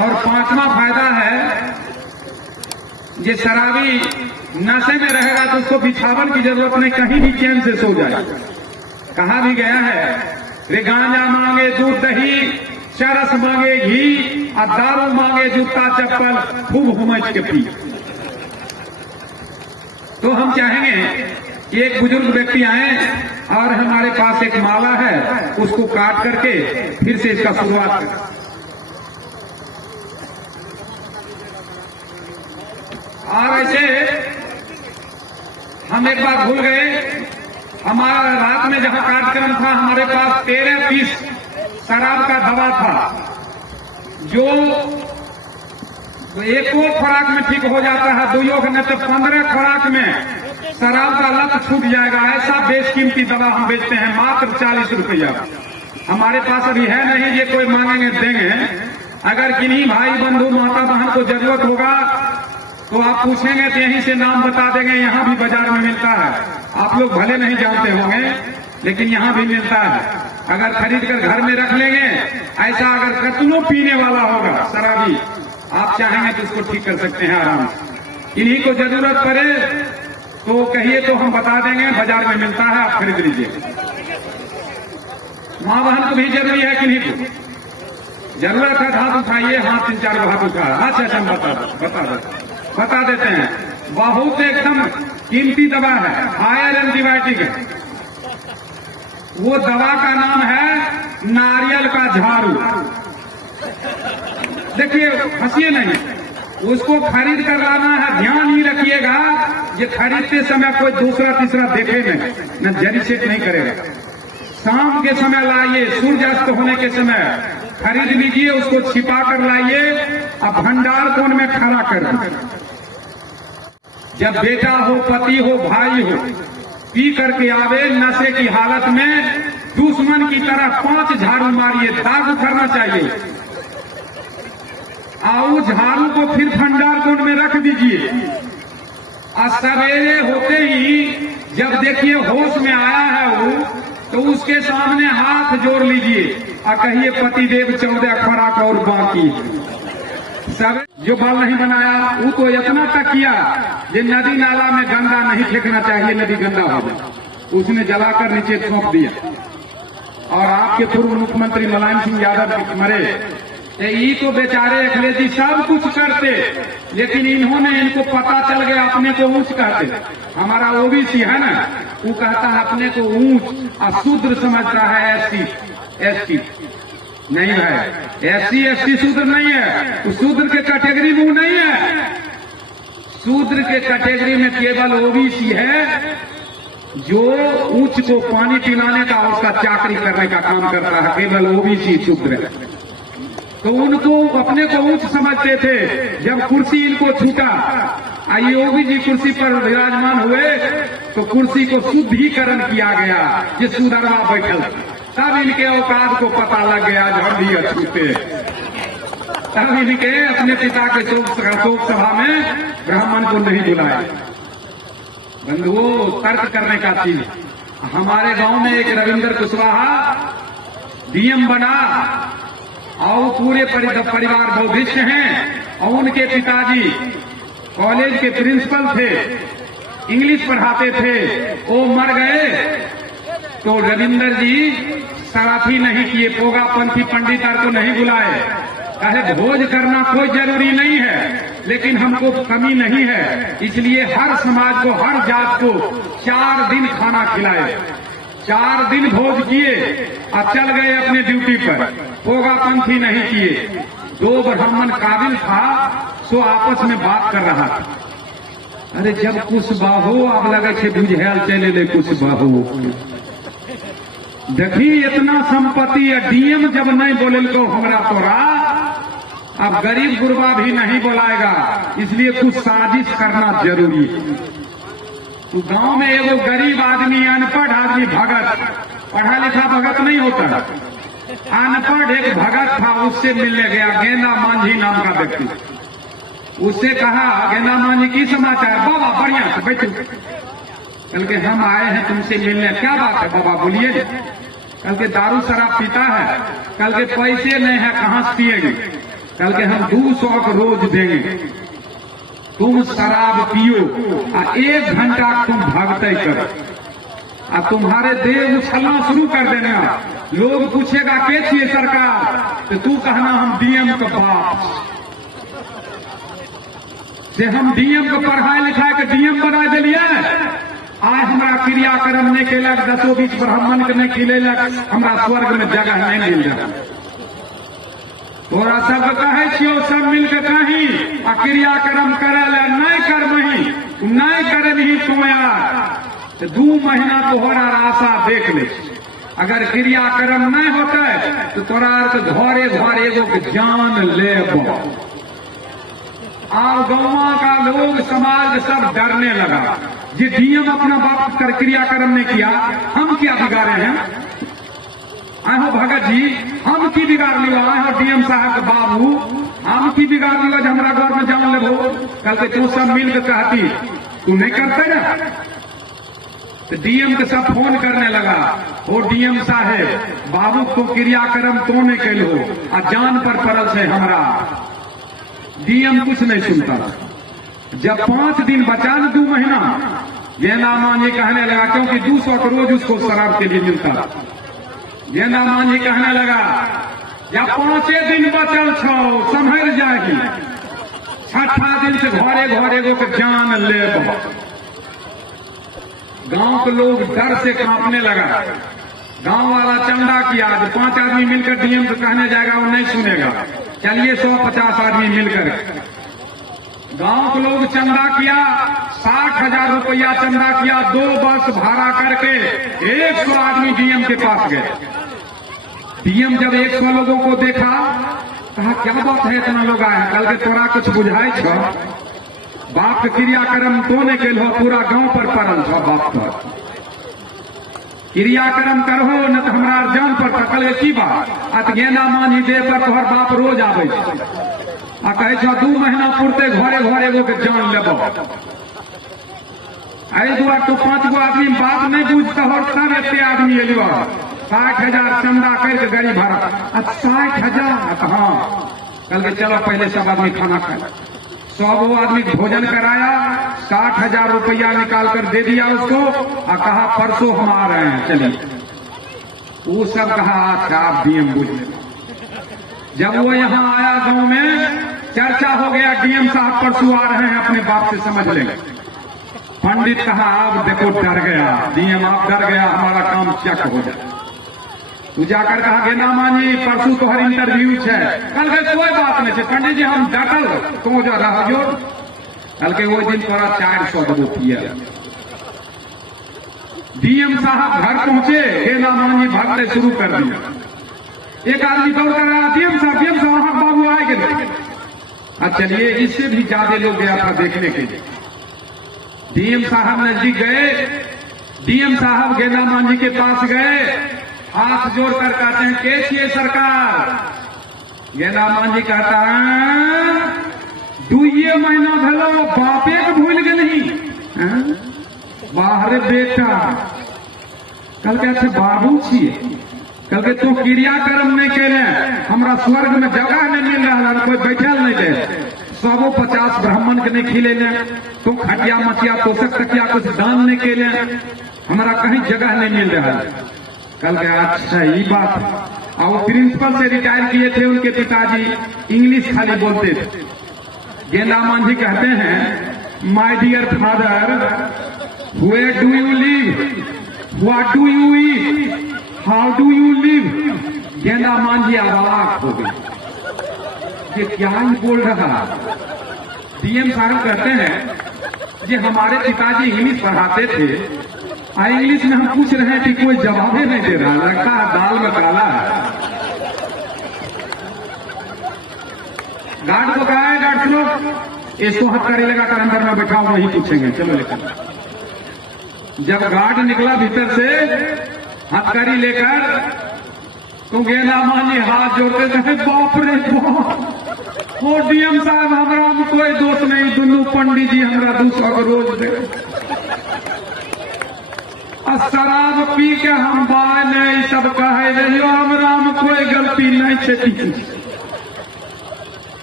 और पांचवा फायदा है, ये शराबी नशे में रहेगा तो उसको बिछावन की जरूरत नहीं, कहीं भी चैन से सो जाए। कहा भी गया है, रे गांजा मांगे दूध दही, चरस मांगे घी, और दारू मांगे जूता चप्पल, खूब हुमच के पी। तो हम चाहेंगे कि एक बुजुर्ग व्यक्ति आए और हमारे पास एक माला है, उसको काट करके फिर से इसका शुरुआत करें। और ऐसे हम एक बार भूल गए, हमारा रात में जहां कार्यक्रम था, हमारे पास 13 पीस शराब का दवा था, जो एक खुराक में ठीक हो जाता है, दुइयों न तो 15 खुराक में शराब का लत छूट जाएगा। ऐसा बेशकीमती दवा हम बेचते हैं मात्र 40 रुपया। हमारे पास अभी है नहीं, ये कोई मांगेंगे देंगे। अगर किन्हीं भाई बंधु माता बहन को जरूरत होगा तो आप पूछेंगे तो यहीं से नाम बता देंगे, यहाँ भी बाजार में मिलता है। आप लोग भले नहीं जानते होंगे, लेकिन यहाँ भी मिलता है। अगर खरीद कर घर में रख लेंगे, ऐसा अगर कतनों पीने वाला होगा शराबी, आप चाहेंगे तो इसको ठीक कर सकते हैं आराम से। इन्हीं को जरूरत पड़े तो कहिए तो हम बता देंगे, बाजार में मिलता है, आप खरीद लीजिए। माँ बहन को भी जरूरी है, किन्हीं को जरूरत है, हाथ उठाइए, हाथ 3-4 हाथ उठा। अच्छा हम बता देते हैं। बहुत एकदम कीमती दवा है, हायर एंटीबायोटिक है। वो दवा का नाम है नारियल का झाड़ू। देखिए, हंसिए नहीं, उसको खरीद कर लाना है। ध्यान ही रखिएगा, ये खरीदते समय कोई दूसरा तीसरा देखे नहीं, न जरी चेक नहीं करेगा। शाम के समय लाइए, सूर्यास्त होने के समय खरीद लीजिए, उसको छिपा कर लाइए, अब भंडार कोण में खड़ा कर दीजिए। जब बेटा हो, पति हो, भाई हो, पी करके आवे नशे की हालत में, दुश्मन की तरह 5 झाड़ू मारिए, दाग उखड़ना चाहिए। आओ झाड़ू को फिर भंडार कोण में रख दीजिए, और सवेरे होते ही जब देखिए होश में आया है वो, तो उसके सामने हाथ जोड़ लीजिए और कहिए पतिदेव 14 खुराक और बाकी। सब जो बाल नहीं बनाया वो तो इतना तक किया, ये नदी नाला में गंदा नहीं फेंकना चाहिए, नदी गंदा हो जाए, उसने जलाकर नीचे सौंप दिया। और आपके पूर्व मुख्यमंत्री मुलायम सिंह यादव मरे, ये तो बेचारे अखिलेश सब कुछ करते, लेकिन इन्होंने, इनको पता चल गया अपने को ऊंच कहते। हमारा ओबीसी है ना, वो कहता है अपने को ऊंच, और शूद्र समझता है एसटी। नहीं भाई, एससी शूद्र नहीं है, तो शूद्र के कैटेगरी में वो नहीं है। शूद्र के कैटेगरी में केवल ओबीसी है, जो ऊंच को पानी पिलाने का, उसका चाकरी करने का काम करता है, केवल ओबीसी शूद्र है। तो उनको अपने को ऊंच समझते थे। जब कुर्सी इनको छूटा, आईओबी जी कुर्सी पर विराजमान हुए, तो कुर्सी को शुद्धिकरण किया गया, ये सुधरवा बैठल। तब इनके औकात को पता लग गया, झड़ भी छूटे। तब इनके अपने पिता के शोक सभा में ब्राह्मण को नहीं बुलाए। बंधुओं, तर्क करने का चीज। हमारे गांव में एक रविंद्र कुशवाहा डीएम बना, और पूरे परिवार बौद्धिस्ट हैं, और उनके पिताजी कॉलेज के प्रिंसिपल थे, इंग्लिश पढ़ाते थे, वो मर गए। तो रविंद्र जी सराफी नहीं किए, पोगापंथी पंडितार को नहीं बुलाए, कहे भोज करना कोई जरूरी नहीं है, लेकिन हमको कमी नहीं है, इसलिए हर समाज को, हर जात को 4 दिन खाना खिलाए। 4 दिन भोज किए और चल गए अपने ड्यूटी पर, पोगापंथी नहीं किए। 2 ब्राह्मण काबिल था, सो आपस में बात कर रहा था। अरे जब कुछ बाहू अब लगे छे बुझेल चले ले कुछ बाहू, देखी इतना संपत्ति है, डीएम जब नहीं बोले को हमरा तोरा, अब गरीब गुरबा भी नहीं बुलाएगा, इसलिए कुछ साजिश करना जरूरी है। तो गांव में एगो गरीब आदमी, अनपढ़ आदमी, भगत, पढ़ा लिखा भगत नहीं होता, अनपढ़ एक भगत था, उससे मिलने गया, गेंदा मांझी नाम का व्यक्ति। उससे कहा, गेंदा मांझी की समाचार? बाबा बढ़िया से बैठो। कल के हम आए हैं तुमसे मिलने। क्या बात है बाबा, बोलिए। कल के दारू शराब पीता है, कल के पैसे नहीं है, कहां से पिएगी? कल के हम 200 का रोज देंगे, तुम शराब पियो और 1 घंटा तुम भागते करो और तुम्हारे देह उछलना शुरू कर देना। लोग पूछेगा के छिए सरकार, तो तू कहना हम डीएम का बाप से, हम डीएम को पढ़ाई लिखाई के डीएम बना दिलिए। आज हमारा क्रियाक्रम नहीं केलक, 10-20 ब्राह्मण के नहीं खिलेलक, हमारा स्वर्ग में जगह नहीं मिल रहा। तोरा सब कहे छियो सब मिलकर कहीं आ क्रियाक्रम करे ले नहीं कर वही नहीं करे नहीं तो यार 2 महीना तोहरा आशा देख ले। अगर क्रियाक्रम नहीं होते तो तोरा घरे घरे एगो के जान लेब। और गाँव का लोग समाज सब डरने लगा। ये डीएम अपना बाप कर क्रियाक्रम नहीं किया, हम क्या बिगाड़े हैं? आए हो भगत जी, हम की बिगाड़ लियो? आए हो डीएम साहब के बाबू, हम की बिगाड़ लियो जो हमारा घर में जान लेबो? कल के तू सब मिल के कहती तू नहीं करते ना, तो डीएम के सब फोन करने लगा, ओ डीएम साहेब बाबू तो क्रियाक्रम तो नहीं कैल हो आ जान पर पड़ल से हमरा। डीएम कुछ नहीं सुनता। जब 5 दिन बचा न 2 महीना, गेंदा मांझी कहने लगा, क्योंकि 200 का रोज उसको शराब के लिए मिलता। गेंदा मांझी कहने लगा जब 5 दिन बचल छो संभल जाएगी, 6ठा दिन से घरे घरे गो के जान लेब। गांव के लोग डर से कांपने लगा। गांव वाला चंदा किया, 5 आदमी मिलकर डीएम को कहने जाएगा वो नहीं सुनेगा। चलिए 150 आदमी मिलकर गांव के लोग चंदा किया, 60,000 रुपया चंदा किया, 2 बस भाड़ा करके 100 आदमी डीएम के पास गए। डीएम जब 100 लोगों को देखा, कहा क्या बात है इतना लोग आए? कल के तोरा कुछ बुझाई छ? बाप के क्रियाक्रम तो नहीं कैल हो, पूरा गांव पर पड़ल छ बाप पर। क्रियाक्रम करहो न तो हमारा जान पर पकड़ की बात। आ तो गेंदा मांझी देह पर तोहर बाप रोज आवे आ कहे छ 2 महीना पुरते घरे घरे एगो के जान लेबो। एहि दुआरे तो 5 गो आदमी बात नहीं बुझता हो, तब एते आदमी एलियो। 60,000 चंदा करके गाड़ी भाड़ा। 60,000? हाँ। कल के चलो पहले सब आदमी खाना खाए। 100 आदमी भोजन कराया, 60,000 रुपया निकाल कर दे दिया उसको और कहा परसों हम आ रहे हैं, चलिए। वो सब कहा अच्छा आप डीएम बुझ लेना। जब वो यहाँ आया गांव में चर्चा हो गया, डीएम साहब परसों आ रहे हैं, अपने बाप से समझ लेंगे। पंडित कहा आप देखो डर गया डीएम, आप डर गया, हमारा काम चेक हो जाए। तू जाकर कहा गेंदा मांझी परसों तो हर इंटरव्यू है। कल के कोई बात नहीं है पंडित जी, हम डटल तो जो रह जो। कल के वो दिन तोरा 400 रुपया। डीएम साहब घर पहुंचे, गेंदा मांझी भागने शुरू कर दिया। एक आदमी दौड़ कर आया, डीएम साहब वहां बाबू आए गए। अब चलिए इससे भी ज्यादा लोग गया था देखने के लिए। डीएम साहब नजदीक गए, डीएम साहब गेंदा मांझी के पास गए, हाथ जोड़कर कहते हैं के छिए सरकार? गेंदा मांझी कहता है 2 महीना भलो बापे को भूल गए नहीं बाहर बेटा। कल के अच्छे बाबू छिए, कल के तो क्रियाक्रम नहीं करे, हमरा स्वर्ग में जगह नहीं मिल रहा, कोई बैठल नहीं दे। 150 ब्राह्मण के नहीं खिले ले, तो खटिया मचिया तोषक तकिया कुछ दान नहीं के ले, हमारा कहीं जगह नहीं मिल रहा है। कल के अच्छा ये बात। और प्रिंसिपल से रिटायर किए थे उनके पिताजी, इंग्लिश खाली बोलते थे। गेंदा मांझी कहते हैं my dear father, where do you live, what do you eat, how do you live? गेंदा मांझी अवाक हो गई, ये क्या ही बोल रहा। डीएम साहब कहते हैं ये हमारे पिताजी इंग्लिश पढ़ाते थे, इंग्लिश में हम पूछ रहे हैं कि कोई जवाब ही नहीं दे रहा, लगता है दाल में काला है। गार्ड को कहा है, गार्ड लोग इसको हथकड़ी लगा कर अंदर में बैठाओ, वही पूछेंगे, चलो लेकर। जब गार्ड निकला भीतर से हथकड़ी लेकर, तो गेंदा मांझी हाथ जोड़ते कहे बाप रे बाप, ओ डीएम साहब हमारा में कोई दोष नहीं, दोनों पंडित जी हमारा 200 का रोज दे। शराब पी के हम बाय नहीं सब कहे रहियो, हमरा में कोई गलती नहीं छे।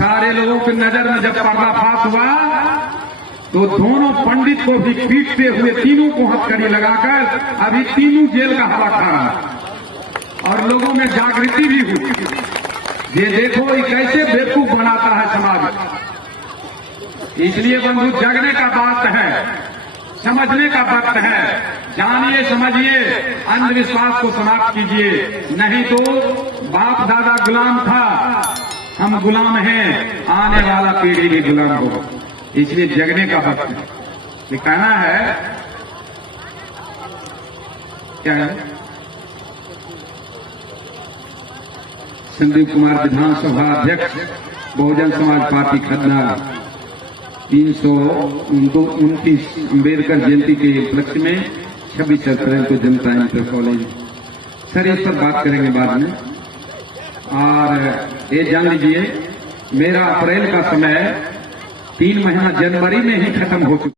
सारे लोगों की नजर में जब पर्दाफाश हुआ तो दोनों पंडित को भी पीटते हुए तीनों को हथकड़ी लगाकर अभी तीनों जेल का हवा खा रहा है और लोगों में जागृति भी हुई। ये देखो ये कैसे बेवकूफ बनाता है समाज। इसलिए बंधु जगने का बात है, समझने का वक्त है। जानिए समझिए, अंधविश्वास को समाप्त कीजिए, नहीं तो बाप दादा गुलाम था, हम गुलाम हैं, आने वाला पीढ़ी भी गुलाम होगा। इसलिए जगने का वक्त है। ये कहना है क्या है? संदीप कुमार विधानसभा अध्यक्ष बहुजन समाज पार्टी खन्ना 329 अम्बेडकर जयंती के उपलक्ष्य में 26 अप्रैल को जनता इंटर कॉलेज। सर इस पर बात करेंगे बाद में। और ये जान लीजिए मेरा अप्रैल का समय 3 महीना जनवरी में ही खत्म हो चुका।